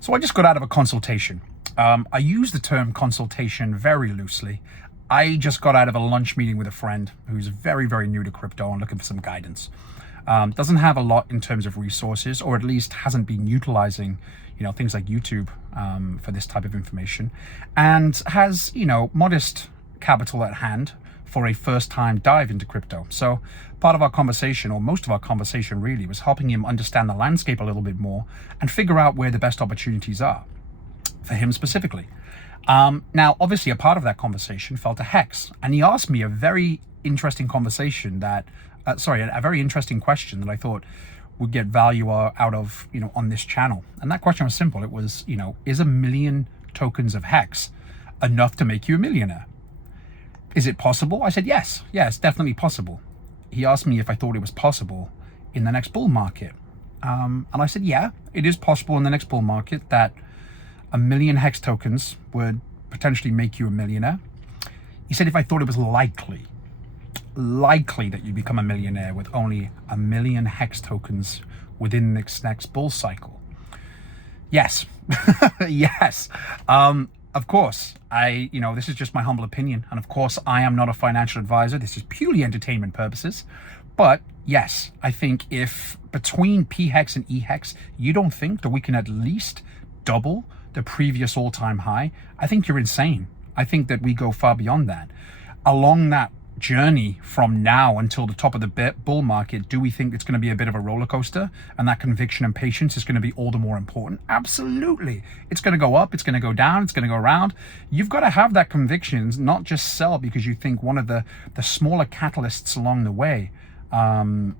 So I just got out of a consultation. I use the term consultation very loosely. I just got out of a lunch meeting with a friend who's very, very new to crypto and looking for some guidance. Doesn't have a lot in terms of resources, or at least hasn't been utilizing, things like YouTube for this type of information, and has, modest capital at hand for a first-time dive into crypto. So part of our conversation, or most of our conversation really, was helping him understand the landscape a little bit more and figure out where the best opportunities are for him specifically. Now, obviously, a part of that conversation fell to HEX, and he asked me a very interesting conversation a very interesting question that I thought would get value out of, on this channel. And that question was simple. It was, is 1 million tokens of HEX enough to make you a millionaire? Is it possible? I said, yes, it's definitely possible. He asked me if I thought it was possible in the next bull market. And I said, yeah, it is possible in the next bull market that 1 million HEX tokens would potentially make you a millionaire. He said if I thought it was likely that you become a millionaire with only 1 million HEX tokens within this next bull cycle. Yes. Yes. Of course, this is just my humble opinion. And of course, I am not a financial advisor. This is purely entertainment purposes. But yes, I think if between PHEX and EHEX, you don't think that we can at least double the previous all-time high, I think you're insane. I think that we go far beyond that. Along that journey from now until the top of the bull market, do we think it's going to be a bit of a roller coaster, and that conviction and patience is going to be all the more important? Absolutely. It's going to go up, it's going to go down, it's going to go around. You've got to have that conviction, not just sell because you think one of the smaller catalysts along the way is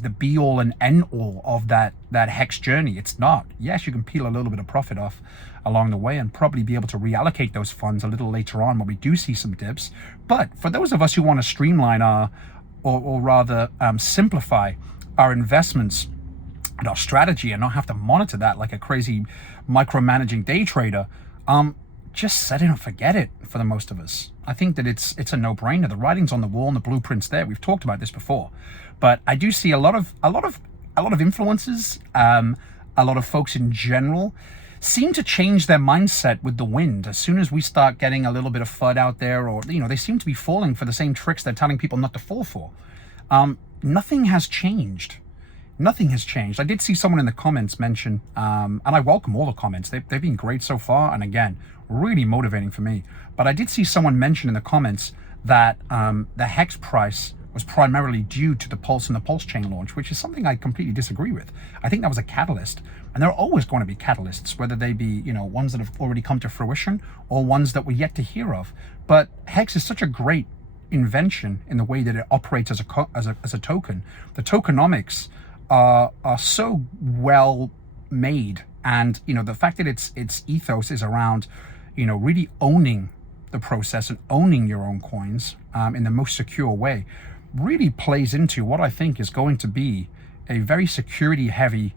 the be all and end all of that HEX journey. It's not. Yes, you can peel a little bit of profit off along the way and probably be able to reallocate those funds a little later on when we do see some dips. But for those of us who want to streamline or rather simplify our investments and our strategy and not have to monitor that like a crazy micromanaging day trader, just set it and forget it for the most of us. I think that it's a no-brainer. The writing's on the wall and the blueprint's there. We've talked about this before, but I do see a lot of influencers, a lot of folks in general seem to change their mindset with the wind. As soon as we start getting a little bit of FUD out there, or they seem to be falling for the same tricks they're telling people not to fall for. Nothing has changed. Nothing has changed. I did see someone in the comments mention, and I welcome all the comments. They've been great so far, and again, really motivating for me. But I did see someone mention in the comments that the HEX price was primarily due to the Pulse and the Pulse chain launch, which is something I completely disagree with. I think that was a catalyst, and there are always going to be catalysts, whether they be ones that have already come to fruition or ones that we're yet to hear of. But HEX is such a great invention in the way that it operates as a token. The tokenomics are so well made, and the fact that its ethos is around really owning the process and owning your own coins in the most secure way really plays into what I think is going to be a very security heavy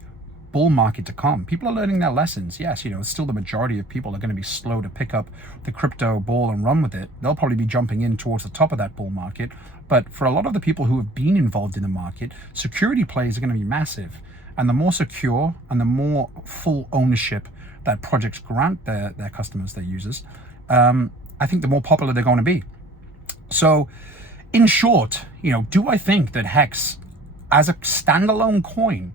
bull market to come. People are learning their lessons. Yes, still the majority of people are going to be slow to pick up the crypto ball and run with it. They'll probably be jumping in towards the top of that bull market. But for a lot of the people who have been involved in the market, security plays are going to be massive. And the more secure and the more full ownership that projects grant their customers, their users, I think the more popular they're going to be. So in short, do I think that HEX as a standalone coin,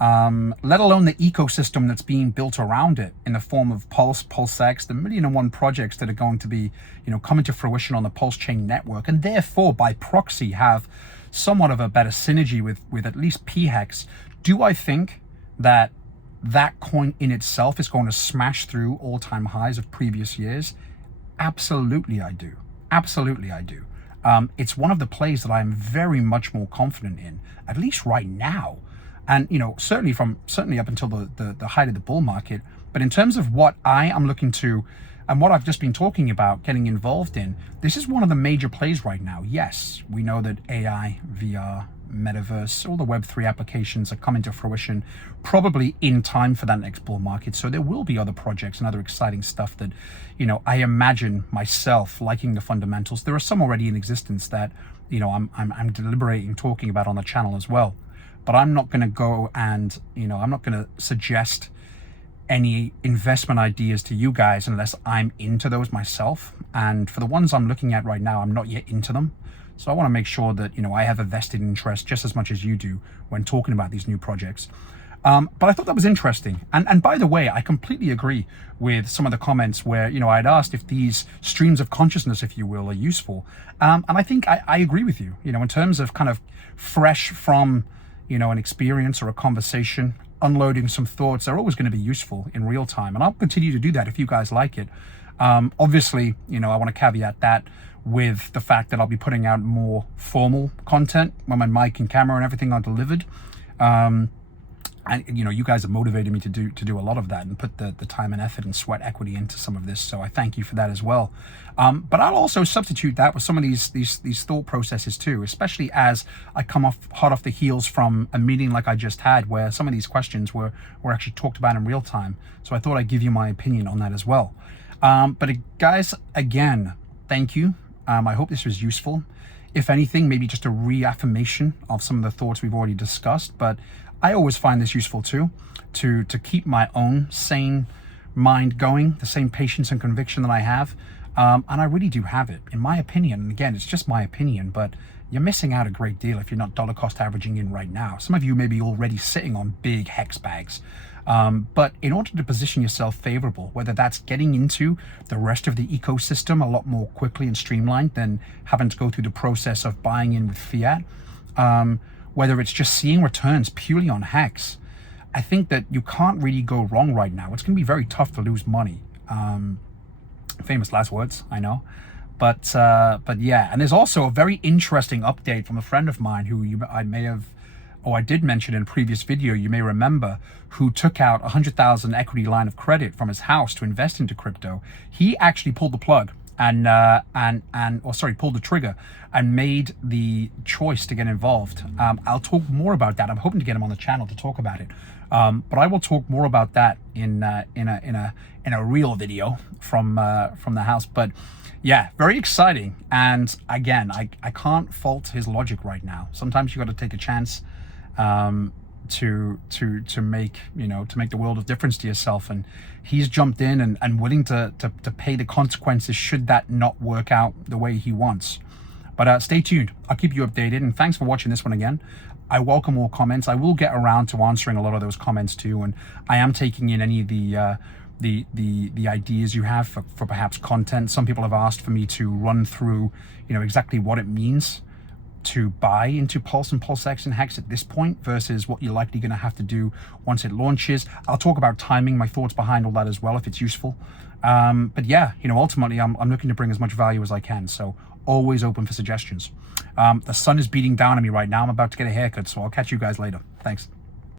let alone the ecosystem that's being built around it in the form of Pulse, PulseX, the 1,000,001 projects that are going to be, coming to fruition on the Pulse chain network, and therefore by proxy have somewhat of a better synergy with at least PHEX. Do I think that coin in itself is going to smash through all-time highs of previous years? Absolutely I do. Absolutely I do. It's one of the plays that I'm very much more confident in, at least right now. And, certainly up until the height of the bull market. But in terms of what I am looking to, and what I've just been talking about getting involved in, this is one of the major plays right now. Yes, we know that AI, VR, metaverse, all the Web3 applications are coming to fruition probably in time for that next bull market. So there will be other projects and other exciting stuff that, I imagine myself liking the fundamentals. There are some already in existence that, I'm deliberating talking about on the channel as well. but I'm not going to go and, I'm not going to suggest any investment ideas to you guys unless I'm into those myself. And for the ones I'm looking at right now, I'm not yet into them. So I want to make sure that, I have a vested interest just as much as you do when talking about these new projects. But I thought that was interesting. And by the way, I completely agree with some of the comments where, I'd asked if these streams of consciousness, if you will, are useful. And I think I agree with you, in terms of kind of fresh from, an experience or a conversation, unloading some thoughts are always going to be useful in real time. And I'll continue to do that if you guys like it. Obviously, I want to caveat that with the fact that I'll be putting out more formal content when my mic and camera and everything are delivered. And you guys have motivated me to do a lot of that and put the time and effort and sweat equity into some of this. So I thank you for that as well. But I'll also substitute that with some of these thought processes too, especially as I come hot off the heels from a meeting like I just had, where some of these questions were actually talked about in real time. So I thought I'd give you my opinion on that as well. But guys, again, thank you. I hope this was useful. If anything, maybe just a reaffirmation of some of the thoughts we've already discussed. But I always find this useful too, to keep my own sane mind going, the same patience and conviction that I have. And I really do have it, in my opinion. And again, it's just my opinion, but you're missing out a great deal if you're not dollar cost averaging in right now. Some of you may be already sitting on big HEX bags. But in order to position yourself favorable, whether that's getting into the rest of the ecosystem a lot more quickly and streamlined than having to go through the process of buying in with fiat, whether it's just seeing returns purely on HEX, I think that you can't really go wrong right now. It's going to be very tough to lose money. Famous last words, I know. But yeah, and there's also a very interesting update from a friend of mine who I did mention in a previous video, you may remember, who took out 100,000 equity line of credit from his house to invest into crypto. He actually pulled the plug pulled the trigger and made the choice to get involved. I'll talk more about that. I'm hoping to get him on the channel to talk about it. But I will talk more about that in a real video from the house. But yeah, very exciting. And again, I can't fault his logic right now. Sometimes you got to take a chance to make the world of difference to yourself, and he's jumped in and willing to pay the consequences should that not work out the way he wants. But stay tuned, I'll keep you updated, and thanks for watching this one again. I welcome all comments. I will get around to answering a lot of those comments too, and I am taking in any of the ideas you have for perhaps content. Some people have asked for me to run through exactly what it means to buy into Pulse and PulseX and HEX at this point versus what you're likely going to have to do once it launches. I'll talk about timing, my thoughts behind all that as well, if it's useful. But yeah, ultimately I'm looking to bring as much value as I can, so always open for suggestions. The sun is beating down on me right now. I'm about to get a haircut, so I'll catch you guys later. Thanks.